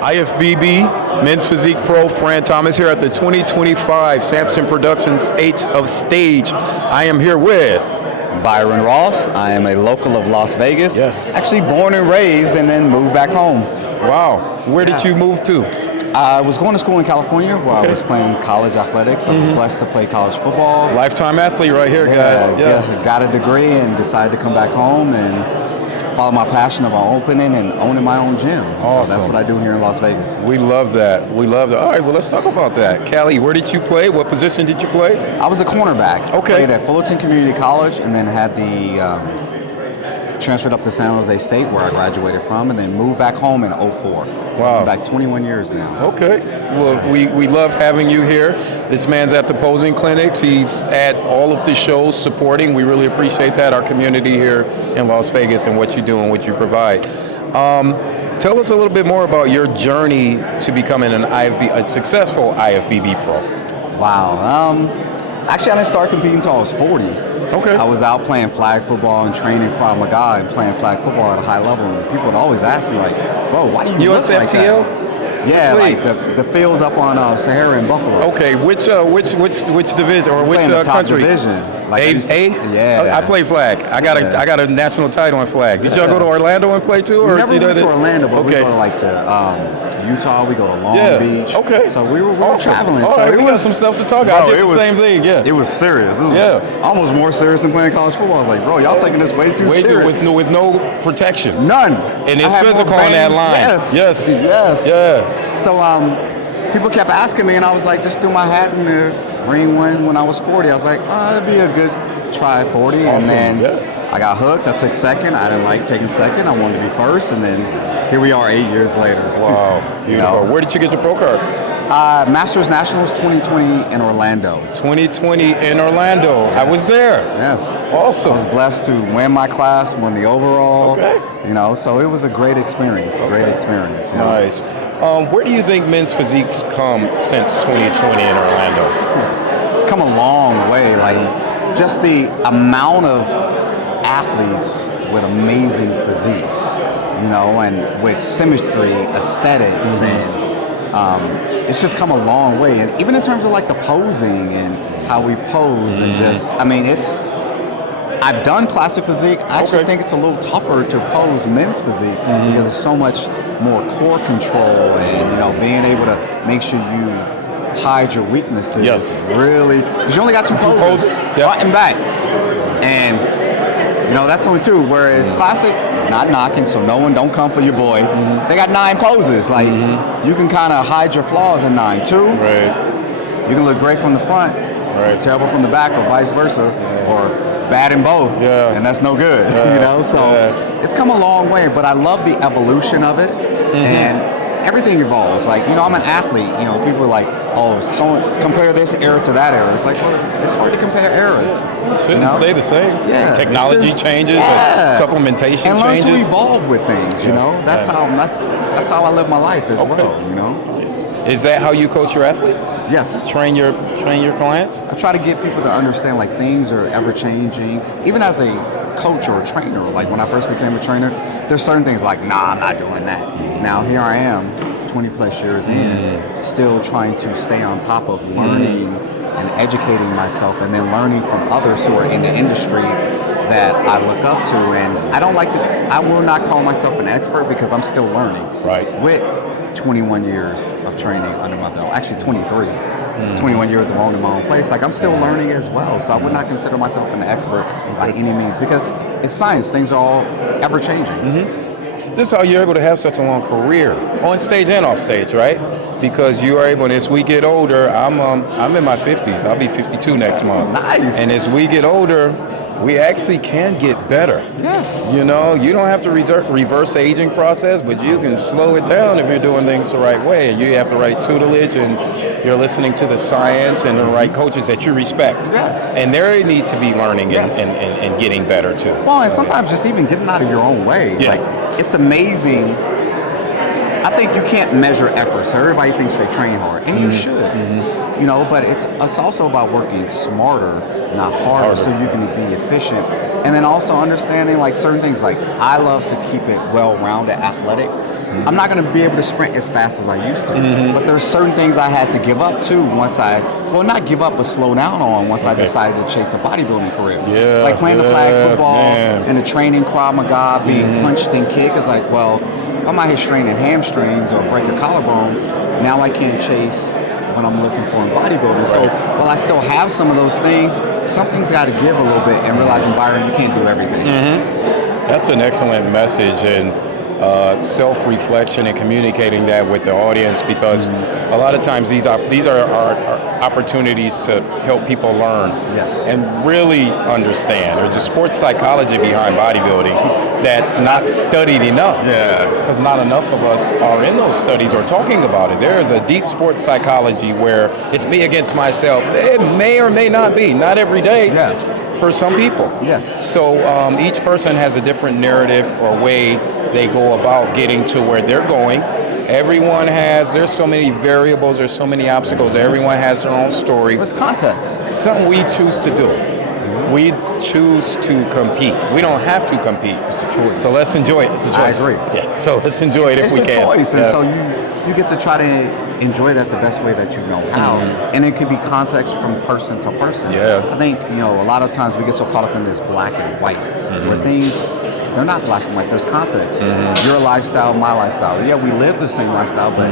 IFBB Men's Physique Pro Fran Thomas here at the 2025 Sampson Productions H of Stage. I am here with Byron Ross. I am a local of Las Vegas. Yes. Actually born and raised and then moved back home. Wow. Where did you move to? I was going to school in California where I was playing college athletics. I was blessed to play college football. Lifetime athlete right here, guys. Yeah. Got a degree and decided to come back home and follow my passion of opening and owning my own gym. Awesome. So that's what I do here in Las Vegas. We love that. We love that. All right, well, let's talk about that. Callie, where did you play? What position did you play? I was a cornerback. Okay. Played at Fullerton Community College and then had the transferred up to San Jose State where I graduated from and then moved back home in 04. So Wow. I'm back 21 years now. Okay. Well, we love having you here. This man's at the posing clinics. He's at all of the shows supporting. We really appreciate that, our community here in Las Vegas and what you do and what you provide. Tell us a little bit more about your journey to becoming a successful IFBB pro. Wow. Actually, I didn't start competing until I was 40. Okay. I was out playing flag football and training Krav Maga and playing flag football at a high level. And people would always ask me, like, bro, why do you look like USFTL? that? Yeah, Which like the fields up on Sahara in Buffalo. Okay, which division or which Playing the top country? division. Like A? Yeah. I play flag. I got a national title in flag. Did y'all go to Orlando and play too? We Or never went to Orlando, but we Okay. go to Utah. We go to Long Beach. Okay. So we were Awesome. traveling. All so right, it we got was some stuff to talk about. I did the same thing. Yeah. It was serious. It was Yeah. almost more serious than playing college football. I was like, bro, y'all taking this way too serious. With no protection. None. And it's I had more physical on that bang- line. Yes. Yes. Yes. Yeah. So people kept asking me, and I was like, just threw my hat in the ring when I was 40. I was like, it'd be a good try 40. Awesome. And then Yeah. I got hooked. I took second. I didn't like taking second. I wanted to be first. And then here we are 8 years later. Wow. You Beautiful. know? Where did you get your pro card? Masters Nationals 2020 in Orlando. 2020 in Orlando. I was there. Yes. I Awesome. was blessed to win my class, won the overall. Okay. You know, so it was a great experience. Great experience. You know? Nice. Where do you think men's physiques come since 2020 in Orlando? It's come a long way. Like, just the amount of athletes with amazing physiques, you know, and with symmetry, aesthetics, and it's just come a long way. And even in terms of like the posing and how we pose and just, I mean, I've done classic physique. I actually think it's a little tougher to pose men's physique because it's so much more core control and, you know, being able to make sure you hide your weaknesses. Yes. Really, because you only got two poses. Yep. Front and back. And, you know, that's only two. Whereas classic, not knocking, so no one don't come for your boy. They got 9 poses. Like, you can kind of hide your flaws in 9 too. Right. You can look great from the front, terrible from the back, or vice versa, or bad in both. Yeah. And that's no good. You know, so it's come a long way. But I love the evolution of it, and everything evolves. Like, you know, I'm an athlete. You know, people are like, oh, so compare this era to that era. It's like, well, it's hard to compare eras. Shouldn't stay the same. Yeah. Technology It's just- changes, yeah. and supplementation And learn changes. to evolve with things. You know, that's how I live my life as well. You know. Is that how you coach your athletes? Yes. Train your clients? I try to get people to understand like things are ever changing. Even as a coach or a trainer, like when I first became a trainer, there's certain things like, nah, I'm not doing that. Now here I am, 20 plus years in, still trying to stay on top of learning and educating myself and then learning from others who are in the industry that I look up to. And I will not call myself an expert because I'm still learning. Right. With 21 years of training under my belt, actually 23. 21 years of owning my own place. Like, I'm still learning as well. So I would not consider myself an expert by any means because it's science. Things are all ever changing. This is how you're able to have such a long career, on stage and off stage, right? Because you are able, and as we get older, I'm in my 50s. I'll be 52 next month. Nice. And as we get older, we actually can get better. Yes. You know, you don't have to reverse the aging process, but you can slow it down if you're doing things the right way. And you have the right tutelage, and you're listening to the science and the right coaches that you respect. Yes. And they need to be learning and getting better too. Well, and sometimes just even getting out of your own way. Yeah. Like, it's amazing. I think you can't measure effort, so everybody thinks they train hard, and you should. You know, but it's also about working smarter, not harder, so you can be efficient. And then also understanding like certain things. Like, I love to keep it well-rounded, athletic. I'm not going to be able to sprint as fast as I used to. But there's certain things I had to give up to not give up, but slow down on once I decided to chase a bodybuilding career. Yeah, like playing the flag football man. and the training Krav Maga, being punched and kicked is like, well, if I'm out here straining hamstrings or break a collarbone, now I can't chase what I'm looking for in bodybuilding. So while I still have some of those things, something's got to give a little bit, and realizing, Byron, you can't do everything. That's an excellent message, and self-reflection and communicating that with the audience, because a lot of times these are opportunities to help people learn and really understand. There's a sports psychology behind bodybuilding that's not studied enough. Because not enough of us are in those studies or talking about it. There is a deep sports psychology where it's me against myself. It may or may not be, not every day. For some people. So each person has a different narrative or way they go about getting to where they're going. There's so many variables, there's so many obstacles. Everyone has their own story. What's context? Something we choose to do. We choose to compete. We don't have to compete. It's a choice. So let's enjoy it. It's a choice. I agree. Yeah. So let's enjoy it if we can. It's a choice, and so you get to try to enjoy that the best way that you know how, and it could be context from person to person. I think a lot of times we get so caught up in this black and white, where things. They're not black and white. There's context. Your lifestyle, my lifestyle. Yeah, we live the same lifestyle, but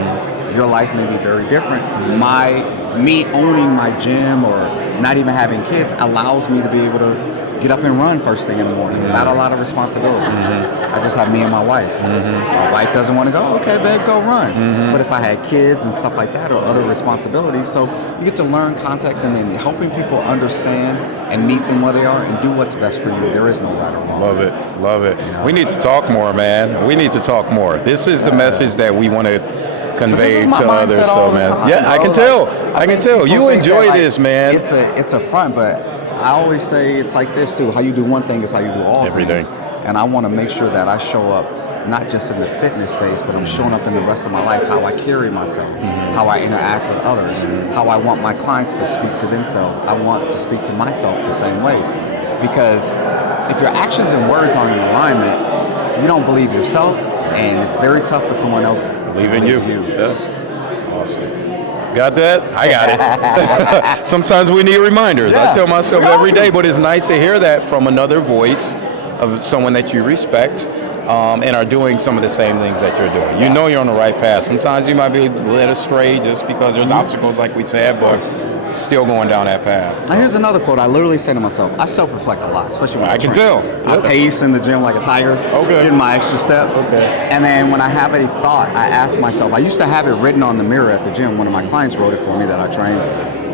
your life may be very different. Me owning my gym or not even having kids allows me to be able to get up and run first thing in the morning without a lot of responsibility. I just have me and my wife. My wife doesn't want to go. Okay, babe, go run. But if I had kids and stuff like that or other responsibilities, so you get to learn context and then helping people understand and meet them where they are and do what's best for you. There is no right or wrong. Love it. We need to talk more, man. We need to talk more. This is the message that we want to convey to others, though, man. I can tell. I can tell. You enjoy this, man. It's a front, but I always say it's like this too. How you do one thing is how you do all things. And I want to make sure that I show up not just in the fitness space, but I'm showing up in the rest of my life, how I carry myself, how I interact with others, how I want my clients to speak to themselves. I want to speak to myself the same way. Because if your actions and words aren't in alignment, you don't believe yourself, and it's very tough for someone else to believe in you. Awesome. Got that? I got it. Sometimes we need reminders. I tell myself every day, but it's nice to hear that from another voice of someone that you respect and are doing some of the same things that you're doing. You know you're on the right path. Sometimes you might be led astray just because there's obstacles like we said, but still going down that path. So. Now here's another quote I literally say to myself. I self-reflect a lot, especially when I can train. tell. I pace in the gym like a tiger, getting my extra steps. And then when I have a thought, I ask myself, I used to have it written on the mirror at the gym. One of my clients wrote it for me that I trained.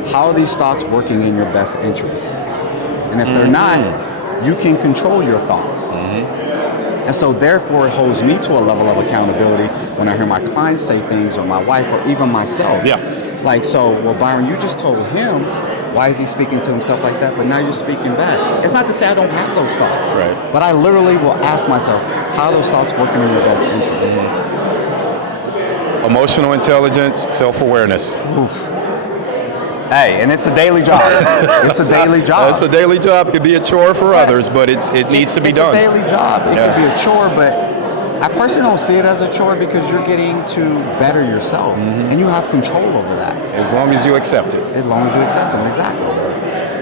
How are these thoughts working in your best interests? And if they're not, you can control your thoughts. And so therefore it holds me to a level of accountability when I hear my clients say things or my wife or even myself. Like, so, well, Byron, you just told him, why is he speaking to himself like that? But now you're speaking back. It's not to say I don't have those thoughts. But I literally will ask myself, how are those thoughts working in your best interests? Emotional intelligence, self-awareness. Hey, and it's a daily job. It's a daily job. It's a daily job. It could be a chore for others, but it needs to be done. It's a daily job. It could be a chore, but I personally don't see it as a chore because you're getting to better yourself, and you have control over that. As long as you accept it. As long as you accept them, exactly.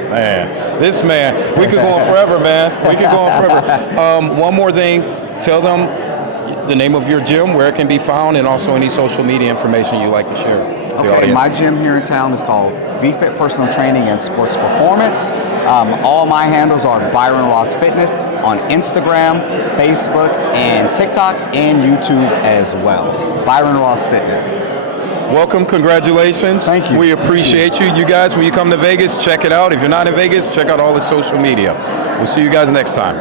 Man, this man, we could go on forever, man. We could go on forever. One more thing, tell them the name of your gym, where it can be found, and also any social media information you'd like to share with the audience. My gym here in town is called VFit Personal Training and Sports Performance. All my handles are Byron Ross Fitness on Instagram, Facebook, and TikTok, and YouTube as well. Byron Ross Fitness. Welcome, congratulations. Thank you. We appreciate you. You guys, when you come to Vegas, check it out. If you're not in Vegas, check out all the social media. We'll see you guys next time.